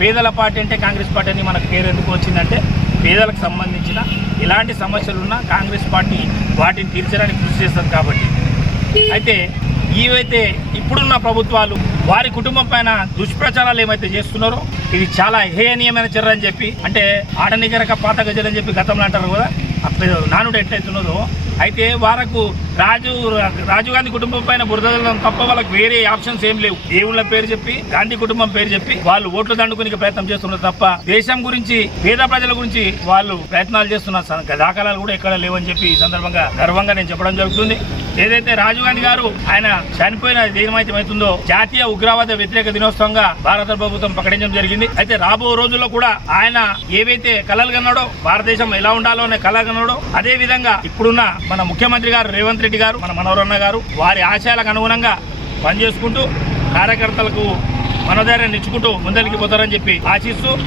పేదల పార్టీ అంటే కాంగ్రెస్ పార్టీ అని మనకు పేరు ఎందుకు వచ్చిందంటే పేదలకు సంబంధించిన ఎలాంటి సమస్యలు ఉన్నా కాంగ్రెస్ పార్టీ వాటిని తీర్చడానికి కృషి చేస్తుంది కాబట్టి. అయితే ఇవైతే ఇప్పుడున్న ప్రభుత్వాలు వారి కుటుంబం పైన దుష్ప్రచారాలు ఏమైతే చేస్తున్నారో ఇది చాలా హేయనీయమైన చర్య అని చెప్పి అంటే ఆడనిగరక పాత గజలని చెప్పి గతంలో అంటారు కదా అప్పుడు నానుడు ఎట్లయితున్నదో అయితే వారకు రాజు రాజీవ్ గాంధీ కుటుంబం పైన బురదలం తప్ప వాళ్ళకి వేరే ఆప్షన్స్ ఏం లేవు. దేవుళ్ళ పేరు చెప్పి గాంధీ కుటుంబం పేరు చెప్పి వాళ్ళు ఓట్లు దండుకునే ప్రయత్నం చేస్తున్నారు తప్ప దేశం గురించి పేద ప్రజల గురించి వాళ్ళు ప్రయత్నాలు చేస్తున్న దాఖలాలు కూడా ఎక్కడ లేవని చెప్పి ఈ సందర్భంగా గర్వంగా నేను చెప్పడం జరుగుతుంది. ఏదైతే రాజీవ్ గాంధీ గారు ఆయన చనిపోయిన ఏమైతే అవుతుందో జాతీయ ఉగ్రవాద వ్యతిరేక దినోత్సవంగా భారత ప్రభుత్వం ప్రకటించడం జరిగింది. అయితే రాబో రోజుల్లో కూడా ఆయన ఏవైతే కలలు కన్నాడో భారతదేశం ఎలా ఉండాలో అనే కళ కన్నాడో అదే విధంగా ఇప్పుడున్న మన ముఖ్యమంత్రి గారు రేవంత్ రెడ్డి గారు మన మనోరన్న గారు వారి ఆశయాలకు అనుగుణంగా పనిచేసుకుంటూ కార్యకర్తలకు మనోధైర్యాన్ని ఇచ్చుకుంటూ ముందరికి పోతారని చెప్పి ఆశిస్తూ